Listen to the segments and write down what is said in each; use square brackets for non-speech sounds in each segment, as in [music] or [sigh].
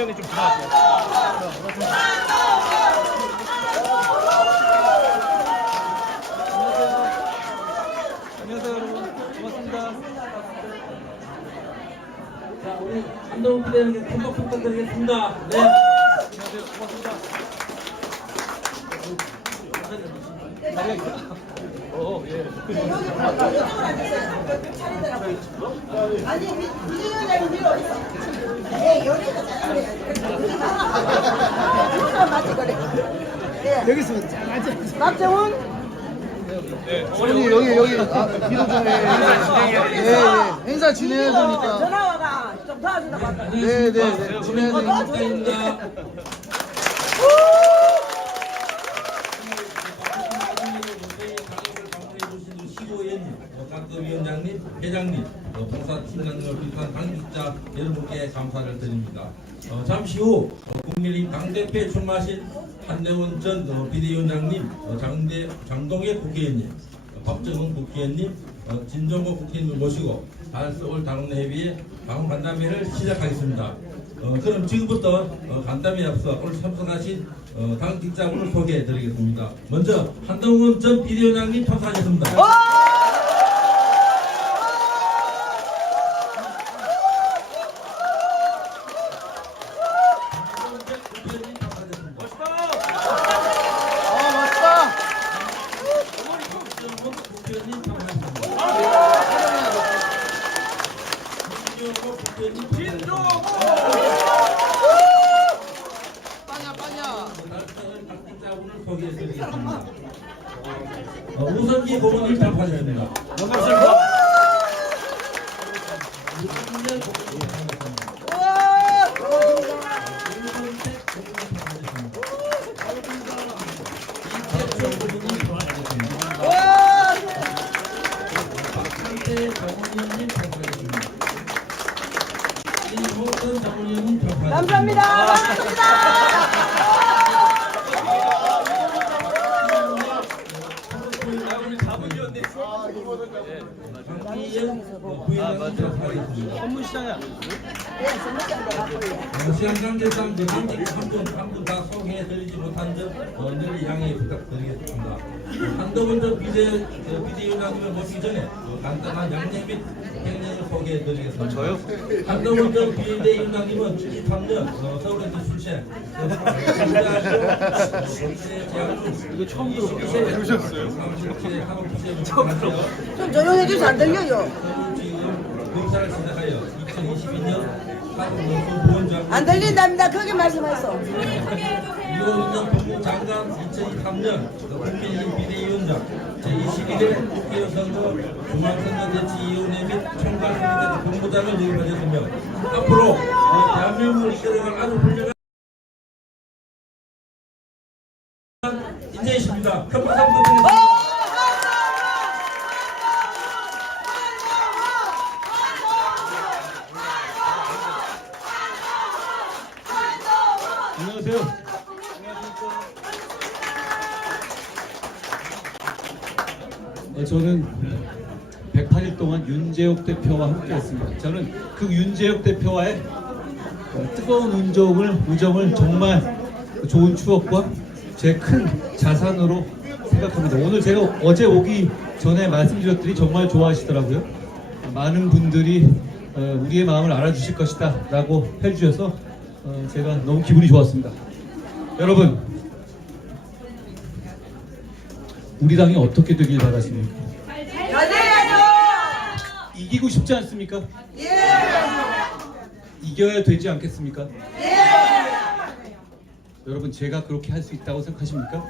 형이 좀. 자, 우리 한동훈 부대에게 큰 박수 부탁드리겠습니다. 네. 안녕하세요. 고맙습니다. 어, 예. 아니, 있어. 예, 여기서 잘하네. 맞지, 그래. 예. 여기 여기 여기 아, 비도 중에 예, 예. 행사 진행해야 되니까. 전화 와가 좀 도와주나 봐. 네, 네, 네. 진행해야 되니까. 각급위원장님, 회장님, 어, 봉사팀장님을 비롯한 당직자 여러분께 감사를 드립니다. 어, 잠시 후 어, 국민의힘 당대표에 출마하신 한대원 전 어, 비대위원장님, 어, 장대, 장동혜 국회의원님, 어, 박정훈 국회의원님, 어, 진정국 국회의원을 모시고 달서울 당원회의에 방문 간담회를 시작하겠습니다. 어, 그럼 지금부터 어, 간담회에 앞서 오늘 참석하신 어, 당직자분을 소개해 드리겠습니다. 먼저 한동훈 전 비대위원장님 참석하셨습니다. 감사합니다. 반갑습니다. 선문시장에 시간 관계상 그 한분 한분 한분다 소개해드리지 못한 점 어, 늘 양해 부탁드리겠습니다. 한동훈 전 비대 그 비대위원장님을 모시기 전에 어, 간단한 양념 및 행령 을 소개해드리겠습니다. 저요? 한동훈 전 비대위원장님은 73년 어, 서울에서 출생. 이거 처음 들어보세요. 들으셨어요? 처음 들어. 좀 조용해 주세요. 안 들려요. 공사를 시작하여 2022년 한국노동부원장 안 들린답니다. 크게 말씀하세요. 이호윤 법무장관 2023년 국민의힘 비대위원장 제21회 국회의원 선거 중앙선거대책위원회 및 총괄선거대 본부장을 역임하셨으며 앞으로 어, 대한민국을 이끌어갈 아주 훌륭한 인재이십니다. 큰 박수 부탁드립니다. 안녕하세요. 어, 저는 108일 동안 윤재욱 대표와 함께했습니다. 저는 그 윤재욱 대표와의 어, 뜨거운 운정을, 우정을 정말 좋은 추억과 제 큰 자산으로 생각합니다. 오늘 제가 어제 오기 전에 말씀드렸더니 정말 좋아하시더라고요. 많은 분들이 어, 우리의 마음을 알아주실 것이다 라고 해주셔서 어, 제가 너무 기분이 좋았습니다. 여러분, 우리 당이 어떻게 되길 바라십니까? 이기고 싶지 않습니까? 이겨야 되지 않겠습니까? 여러분 제가 그렇게 할 수 있다고 생각하십니까?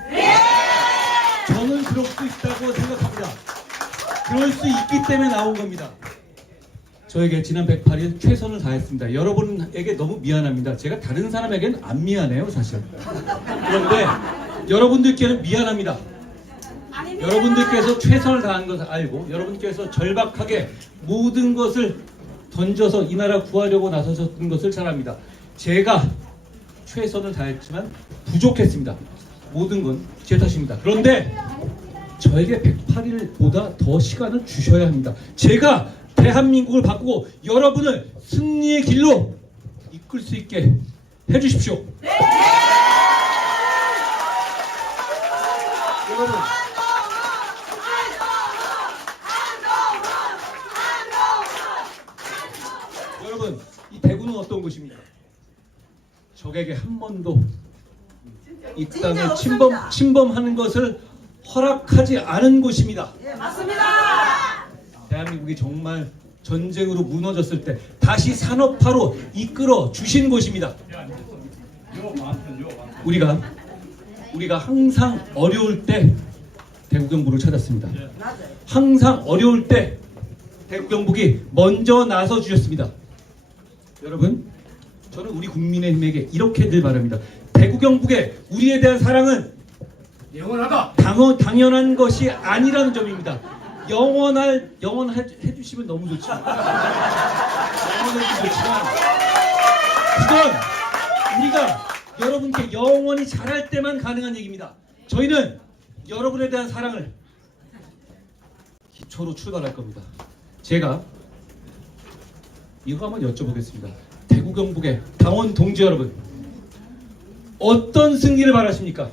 저는 그럴 수 있다고 생각합니다. 그럴 수 있기 때문에 나온 겁니다. 저에게 지난 108일 최선을 다했습니다. 여러분에게 너무 미안합니다. 제가 다른 사람에게는 안 미안해요, 사실. 그런데 여러분들께는 미안합니다. 여러분들께서 최선을 다한 것을 알고 여러분께서 절박하게 모든 것을 던져서 이 나라 구하려고 나서셨던 것을 잘 압니다. 제가 최선을 다했지만 부족했습니다. 모든 건 제 탓입니다. 그런데 저에게 108일보다 더 시간을 주셔야 합니다. 제가 대한민국을 바꾸고 여러분을 승리의 길로 이끌 수 있게 해주십시오. 여러분. 여러분, 이 대구는 어떤 곳입니까? 적에게 한 번도 이 없습니다. 침범 침범하는 것을 허락하지 않은 곳입니다. 예, 맞습니다. 대한민국이 정말 전쟁으로 무너졌을 때 다시 산업화로 이끌어 주신 곳입니다. 우리가 우리가 항상 어려울 때 대구 경북을 찾았습니다. 맞아요. 항상 어려울 때 대구 경북이 먼저 나서 주셨습니다. 여러분, 저는 우리 국민의힘에게 이렇게 늘 바랍니다. 대구 경북의 우리에 대한 사랑은 영원하다. 당연, 당연한 것이 아니라는 점입니다. 영원할 영원해 해주시면 너무 좋죠. 영원해도 좋지만 그건 우리가 여러분께 영원히 잘할 때만 가능한 얘기입니다. 저희는 여러분에 대한 사랑을 기초로 출발할 겁니다. 제가 이거 한번 여쭤보겠습니다. 대구 경북의 당원 동지 여러분 어떤 승리를 바라십니까?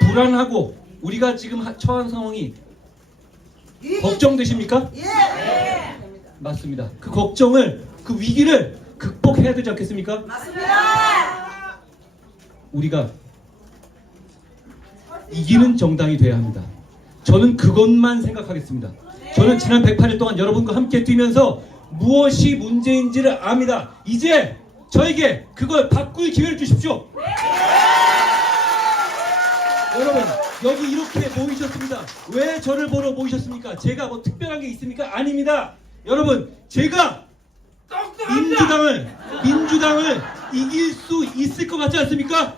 불안하고 우리가 지금 하- 처한 상황이 걱정되십니까? 예. 맞습니다. 그 걱정을 그 위기를 극복해야 되지 않겠습니까? 맞습니다. 우리가 이기는 정당이 돼야 합니다. 저는 그것만 생각하겠습니다. 저는 지난 108일 동안 여러분과 함께 뛰면서 무엇이 문제인지를 압니다. 이제 저에게 그걸 바꿀 기회를 주십시오. 여러분 여기 이렇게 모이셨습니다. 왜 저를 보러 모이셨습니까? 제가 뭐 특별한 게 있습니까? 아닙니다. 여러분 제가 민주당을 민주당을 이길 수 있을 것 같지 않습니까?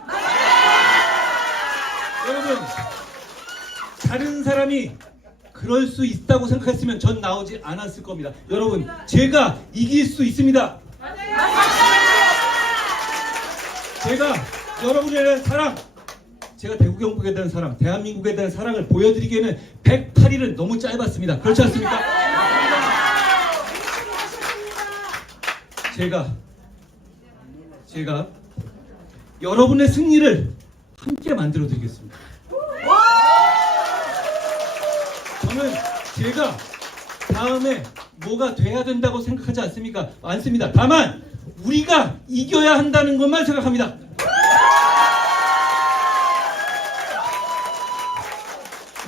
여러분 다른 사람이 그럴 수 있다고 생각했으면 전 나오지 않았을 겁니다. 여러분 제가 이길 수 있습니다. 제가 여러분에 대한 사랑 제가 대구 경북에 대한 사랑, 대한민국에 대한 사랑을 보여드리기에는 108일은 너무 짧았습니다. 그렇지 않습니까? 제가 제가 여러분의 승리를 함께 만들어 드리겠습니다. 저는 제가 다음에 뭐가 돼야 된다고 생각하지 않습니까? 않습니다. 다만 우리가 이겨야 한다는 것만 생각합니다.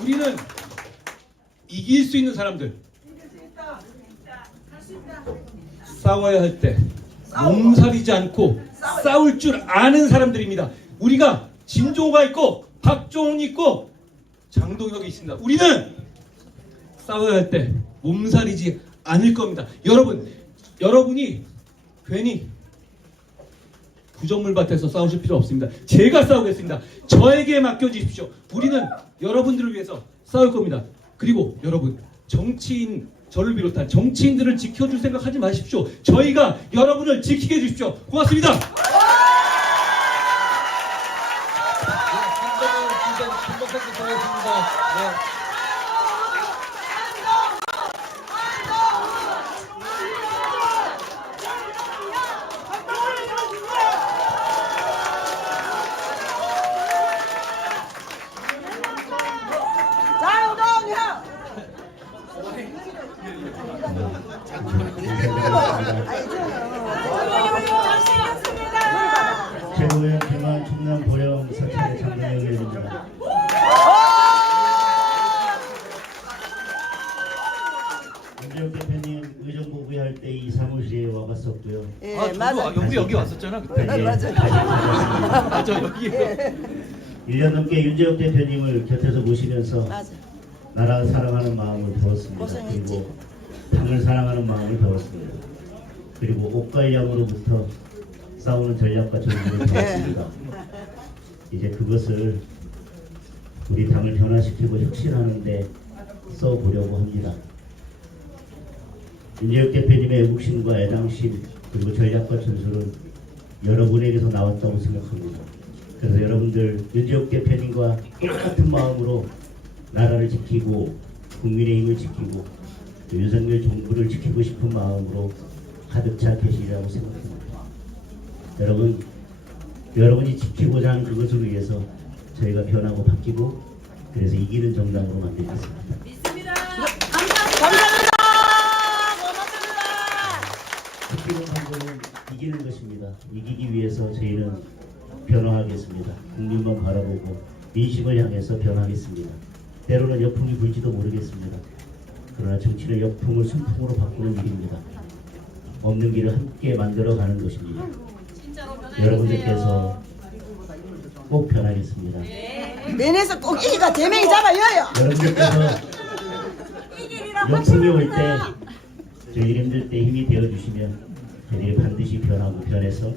우리는 이길 수 있는 사람들. 싸워야 할 때 몸살이지 않고 싸울 줄 아는 사람들입니다. 우리가 진종호가 있고 박종훈 있고 장동혁이 있습니다. 우리는 싸워야 할 때 몸살이지 않을 겁니다. 여러분, 여러분이 괜히 부정물 밭에서 싸우실 필요 없습니다. 제가 싸우겠습니다. 저에게 맡겨주십시오. 우리는 여러분들을 위해서 싸울 겁니다. 그리고 여러분, 정치인, 저를 비롯한 정치인들을 지켜줄 생각하지 마십시오. 저희가 여러분을 지키게 해주십시오. 고맙습니다. 최고위원 김한 충남 보령 사찰의 의원입니다. 윤재욱 대표님 의정부 할때 이 사무실에 와봤었고요. 예, 아, 저도 맞아요. 여기 여기 왔었잖아 그때. 네, 맞아요. 맞아 여기. 1년 넘게 윤재욱 대표님을 곁에서 모시면서 맞아. 나라를 사랑하는 마음을 배웠습니다. 고생했지. 그리고 당을 사랑하는 마음을 배웠습니다. 그리고 옷과 양으로부터 싸우는 전략과 전술을 배웠습니다. 이제 그것을 우리 당을 변화시키고 혁신하는데 써보려고 합니다. 윤재욱 대표님의 애국심과 애당심 그리고 전략과 전술은 여러분에게서 나왔다고 생각합니다. 그래서 여러분들 윤재욱 대표님과 똑같은 마음으로 나라를 지키고 국민의 힘을 지키고 또 윤석열 정부를 지키고 싶은 마음으로 가득 차 계시리라고 생각합니다. 여러분, 여러분이 지키고자 하는 그것을 위해서 저희가 변하고 바뀌고 그래서 이기는 정당으로 만들겠습니다. 믿습니다. 감사합니다. 고맙습니다. 지키는 방법은 이기는 것입니다. 이기기 위해서 저희는 변화하겠습니다. 국민만 바라보고 민심을 향해서 변하겠습니다. 때로는 역풍이 불지도 모르겠습니다. 그러나 정치는 역풍을 순풍으로 바꾸는 일입니다. 없는 길을 함께 만들어가는 것입니다. 여러분들께서 꼭 변하겠습니다. 면에서 꼭 이기가 대명이 잡아여요. 여러분들께서 역풍이 올 때 저희들 힘들 때 힘이 되어주시면 저희들이 반드시 변하고 변해서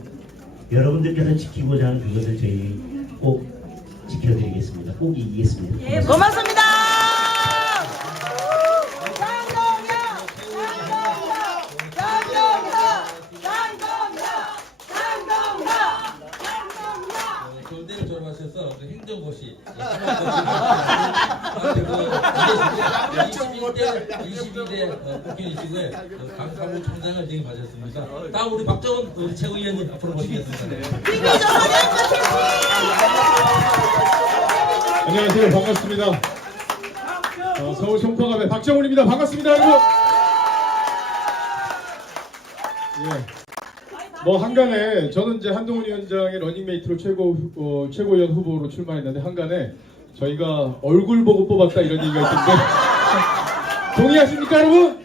여러분들께서 지키고자 하는 그것을 저희 꼭 지켜드리겠습니다. 꼭 이기겠습니다. 고맙습니다. 그 행정고시 21대 22대 국회의식을 강사무 총장을 지임하셨습니다. 다음 우리 박정원 우리 최고위원님 앞으로 모시겠습니다. 안녕하세요. 반갑습니다. 어, 서울 송파갑의 박정훈입니다. 반갑습니다, 여러분. 예. 뭐 한간에 저는 이제 한동훈 위원장의 러닝메이트로 최고 후- 어, 최고위원 후보로 출마했는데 한간에 저희가 얼굴 보고 뽑았다 이런 얘기가 있던데 [laughs] 동의하십니까, 여러분?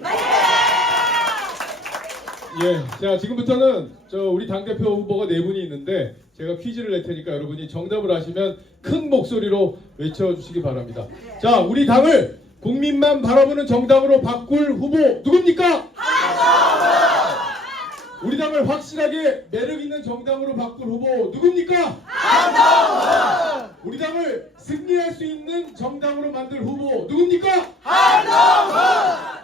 예, 자 지금부터는 저 우리 당 대표 후보가 네 분이 있는데 제가 퀴즈를 낼 테니까 여러분이 정답을 아시면 큰 목소리로 외쳐주시기 바랍니다. 자, 우리 당을 국민만 바라보는 정당으로 바꿀 후보 누굽니까? 우리 당을 확실하게 매력 있는 정당으로 바꿀 후보 누굽니까? 우리 당을 승리할 수 있는 정당으로 만들 후보 누굽니까?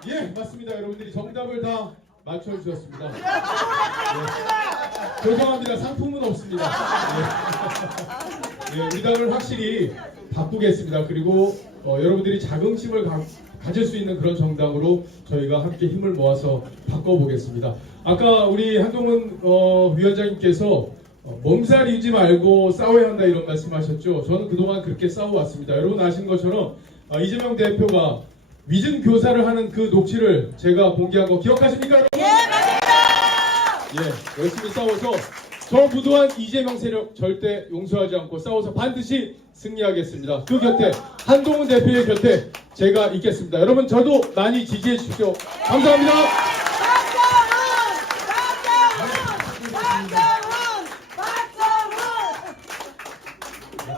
예, 맞습니다. 여러분들이 정답을 다 맞춰주셨습니다. 예. 죄송합니다. 상품은 없습니다. 예. 예, 우리 당을 확실히 바꾸겠습니다. 그리고 어, 여러분들이 자긍심을 가, 가질 수 있는 그런 정당으로 저희가 함께 힘을 모아서 바꿔보겠습니다. 아까 우리 한동훈 어, 위원장님께서 어, 몸살 이지 말고 싸워야 한다 이런 말씀하셨죠. 저는 그동안 그렇게 싸워왔습니다. 여러분 아시는 것처럼 아, 이재명 대표가 위증 교사를 하는 그 녹취를 제가 공개한 거 기억하십니까? 여러분? 예, 맞습니다. 예, 열심히 싸워서 저 부도한 이재명 세력 절대 용서하지 않고 싸워서 반드시 승리하겠습니다. 그 곁에 한동훈 대표의 곁에 제가 있겠습니다. 여러분 저도 많이 지지해 주십시오. 감사합니다.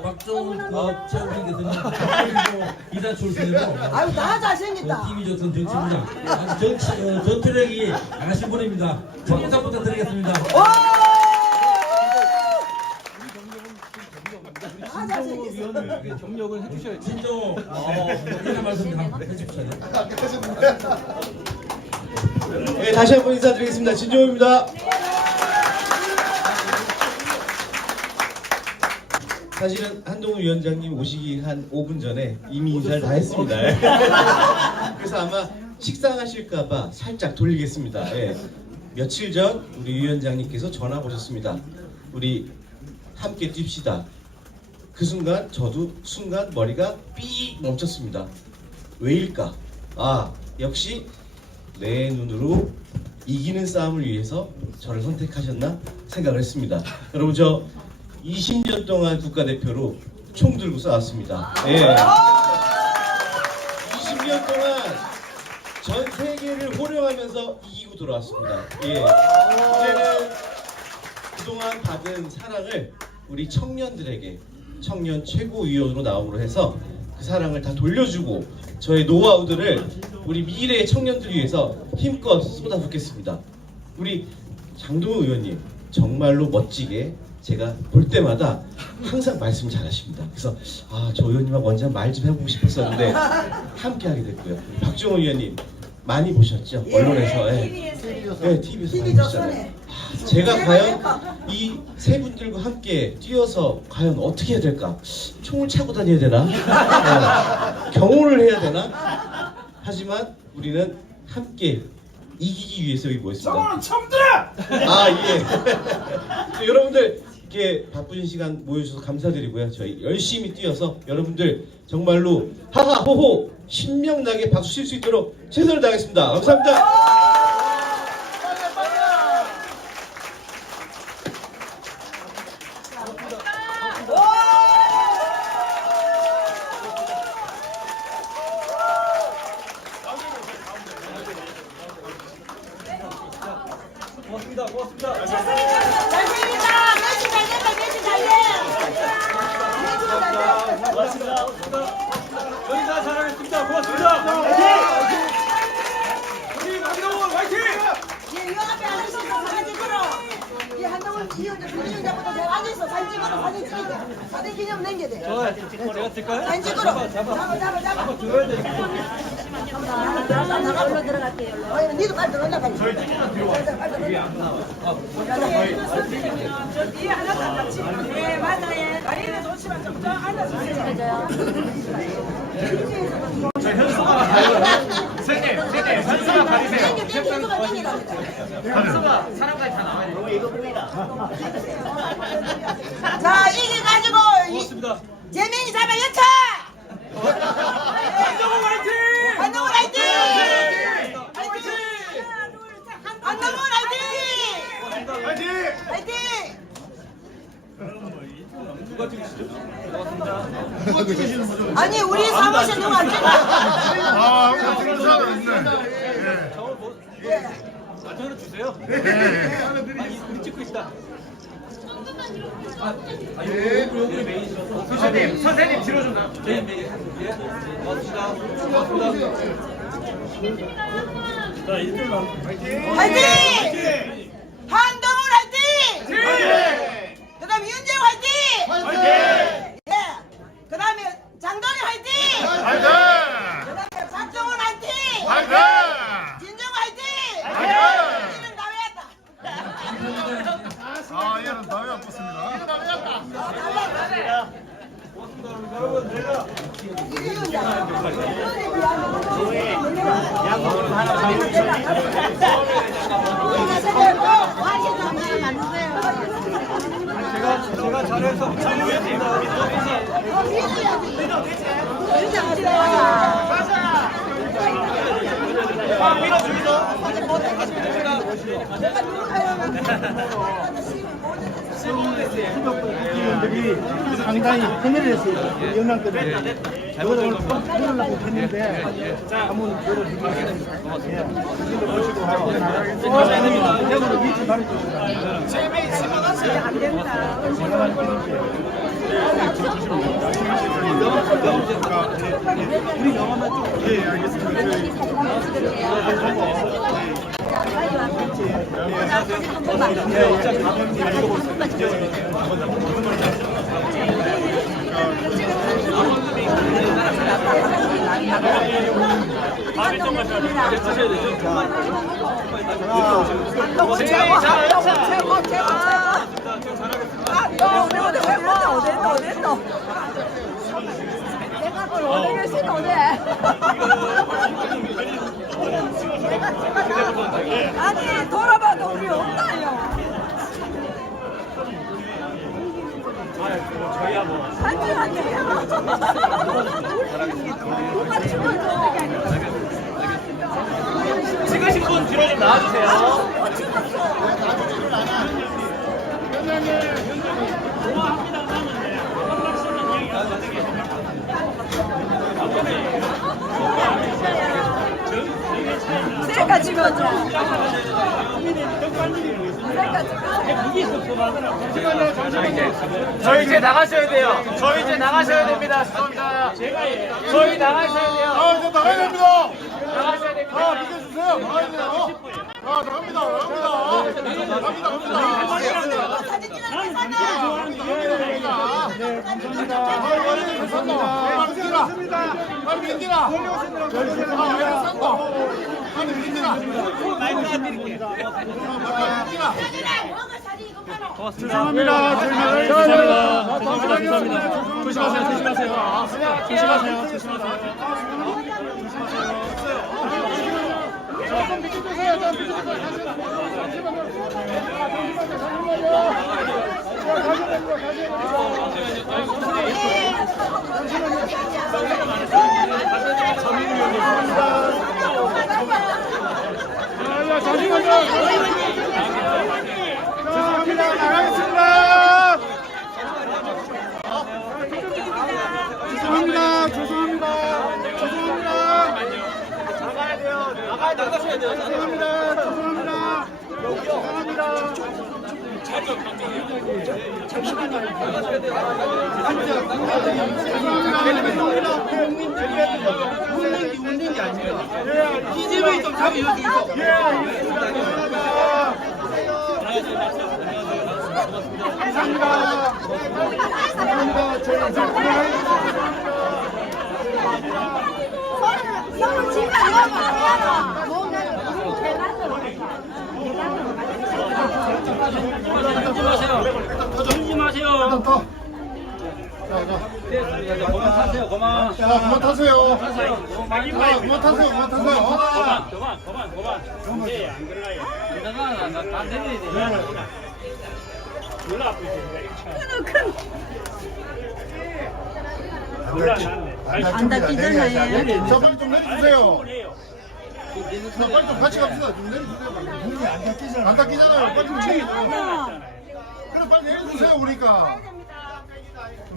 박정훈 어, 최고위원께서는 이단 출신이고 아유, 나 잘생겼다. TV 조선 정치부장 정치 어, 전투력이 강하신 분입니다. 첫 인사 부탁드리겠습니다. 위원님에게 경력을 해주셔야지. 진정호 어, 인사 말씀 한번 해주십시오. 네, 다시 한 번 인사드리겠습니다. 진종호입니다. 사실은 한동훈 위원장님 오시기 한 5분 전에 이미 인사를 다 했습니다. [laughs] 그래서 아마 식상하실까봐 살짝 돌리겠습니다. 예. 며칠 전 우리 위원장님께서 전화 오셨습니다. 우리 함께 뜁시다. 그 순간 저도 순간 머리가 삐 멈췄습니다. 왜일까? 아 역시 내 눈으로 이기는 싸움을 위해서 저를 선택하셨나 생각을 했습니다. 여러분 저 20년 동안 국가대표로 총 들고 싸웠습니다. 예. 20년 동안 전 세계를 호령하면서 이기고 돌아왔습니다. 예. 이제는 그동안 받은 사랑을 우리 청년들에게 청년 최고위원으로 나옴으로 해서 그 사랑을 다 돌려주고 저의 노하우들을 우리 미래의 청년들 위해서 힘껏 쏟아붓겠습니다. 우리 장동훈 의원님 정말로 멋지게 제가 볼 때마다 항상 말씀 잘하십니다. 그래서 아 저 의원님하고 언제 말 좀 해보고 싶었었는데 함께 하게 됐고요. 박정훈 의원님 많이 보셨죠? 언론에서 예. 네, TV에서 많이 보셨잖아요. 아, 제가 과연 이 세 분들과 함께 뛰어서 과연 어떻게 해야 될까? 총을 차고 다녀야 되나? 어, 경호를 해야 되나? 하지만 우리는 함께 이기기 위해서 여기 모였습니다. 저거는 처음들아! 아 예. 여러분들 이렇게 바쁘신 시간 모여주셔서 감사드리고요. 저희 열심히 뛰어서 여러분들 정말로 하하호호 신명나게 박수 칠 수 있도록 최선을 다하겠습니다. 감사합니다. 고맙습니다. 잘생겼다. 매치 잘 된다. 매치 잘 돼. 매치 잘 돼. 고맙습니다. 저희 다 잘하겠습니다. 고맙습니다. 우리 박영원 화이팅! 얘, 요 앞에 앉으셔서 사진 찍으러. 얘 한동훈 이현자 부위원장부터 제가 앉아서 사진 찍으러 사진 찍게. 기념 남겨야 돼. 저 제가 찍까요? 사진 찍으러. 잡아, 잡아, 잡아. 잡아. 들어야. 나가 얼른 들어갈게요. 어, 니도 빨리 들어온다 빨리. 저희 찍으면 와. 빨리 들어온다. 네, 맞아요. 다리는 좋지만 좀더 앉아주세요. [laughs] 자, 이게 가지고 이- 고맙습니다. 재명이 잡아 여차! 박영원 화이팅! 한동훈 화이팅! 화이팅! 한동훈 화이팅! 화이팅! 화이팅! 누가 찍으시죠? 아니 우리 사무실 누가 안 찍어? 아, 찍는 사람 있네. 저걸 뭐? 아, 저는 주세요. 아니, 우리 찍고 있다. 아, 아, 요, 요, 요리 메인이셔서. 선생님, 선생님 뒤로 좀 가. 메인 메인. 예. 고맙습니다. 고맙습니다. 자, 이들만 화이팅! 화이팅! 한동훈 화이팅! 그다음 윤재호 화이팅! 예. 그다음에 장동희 화이팅! 그다음에 박정훈 화이팅! 진정 화이팅! 이는 다 외웠다. 아, 얘는 다음에 안 뽑습니다. 여러분, 내가 제가, 제가 잘해서 잘했습니다. 상당히 해내를 했어요. 때문에. 이거를 오늘 풀으려고 했는데, 한번 열어주세요. 보시고 하고. 대구로 위치 가르쳐주세요. 우리 영화만 좀. 예, 알겠습니다. 아니 돌아봐도 우리 없다요. 한주한테요. 누가 찍어줘. 찍으신 분 뒤로 좀 나와주세요. 셀카 찍어줘. 셀카 찍어줘. 저희 이제 나가셔야 돼요. 저희 이제 나가셔야 됩니다. 죄송합니다. 저희 나가셔야 돼요. 아, 이제 나가야 됩니다. 나가셔야 됩니다. 아, 비켜주세요. 나가야 돼요. 아, 나갑니다. 나갑니다. 갑니다, 갑니다. 사진 찍어 사진. 네, 감사합니다. 아, 이거는 감사합니다. 아, 민기라. 아, 민기라. 아, 왜 싼다. 아, 민기라. 민기라. 죄송합니다. 죄송합니다. 감사합니다. 조심하세요. 조심하세요. 조심하세요. 조심하세요. 조금 비켜주세요. 좀 비켜주세요. 잠시만요. 잠시만요. 잠시만요. 자, 자, 잠시만요. 자, 갑니다. 나가겠습니다. 죄송합니다. 죄송합니다. 죄송합니다. 나가야 돼요. 나가야 나가셔야 돼요. 죄송합니다. 죄송합니다. 죄송합니다. 이재명이 좀 답이 여기 있어. 예, 알겠습니다. 죄송합니다. 감사합니다. 감사합니다. 저희 그만하겠습니다. 서로 지금 너무 일단 타. 그만 타세요. 그만. 자, 그만 타세요. 자, 그만 타세요. 그만 타세요. 그만. 그만. 그만. 이제 안 그러나요? 내가 나나 내려야 돼. 안 닦이잖아요. 자, 빨리 좀 내려주세요. 자, 빨리 좀 같이 갑시다. 좀 내려주세요. 문이 안 닦이잖아요. 안 닦이잖아요. 빨리 좀 챙겨줘요. 그래, 빨리 내려주세요, 그러니 좀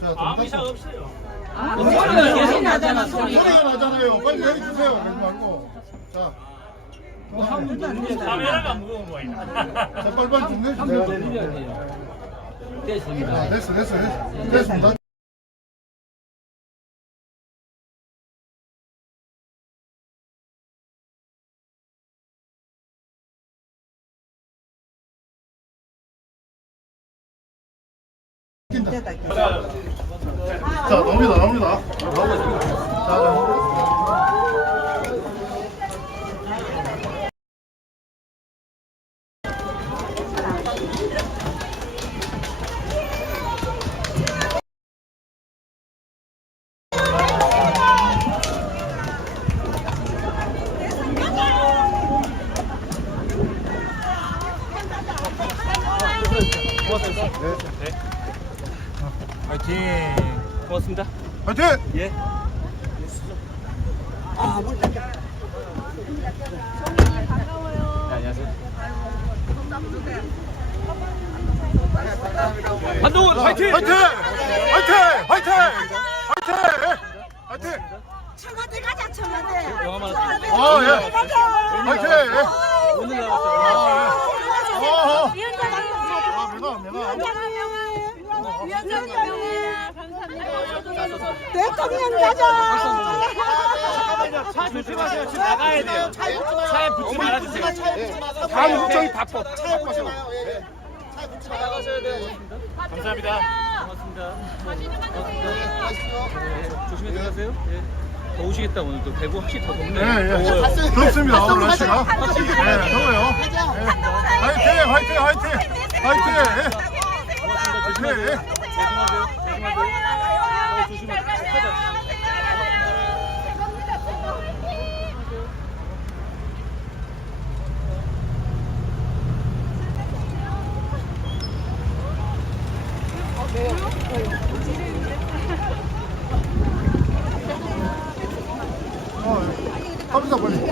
닦고. 소리가 계속 나잖아. 소리. 소리가 나잖아요. 빨리 내려주세요. 그러지 말고. 자. 카메라가 무거운 거야. 자, 빨리 빨리 좀 내려주세요. 됐습니다. 아, 됐어, 됐어, 됐어. 됐습니다. 자, 나옵니다, 나옵니다. 나오고 있습니다. 자, 자. 파이팅. 고맙습니다. 화이팅! 예. 네, 안녕하세요. 한동훈 파이팅! 화이팅! 화이팅! 화이팅! 화이팅! 화이팅! 청와대 가자 청와대. 영화만 아, 예. 가자. 화이팅! 오늘 아, 나왔어요. 예. 어, 어. 위원장 아, 매가, 매가. 위원장 명예. 대통령 가자. 차 조심하세요. 지금 나가야 돼요. 차에 붙지 말아주세요. 다음 국정이 바빠. 차에 마시고. 나가셔야 돼요. 감사합니다. 고맙습니다. 네, 조심히 들어가세요. 예. 더우시겠다 오늘 또 대구 확실히 더 덥네. 예, 예. 덥습니다, 오늘 날씨가. 예, 더워요. 예. 화이팅! 화이팅! 화이팅! 화이팅! 예. 고맙습니다. 조심하세요. 예. 조심하세요. 어, 예. 갑시다, 빨리.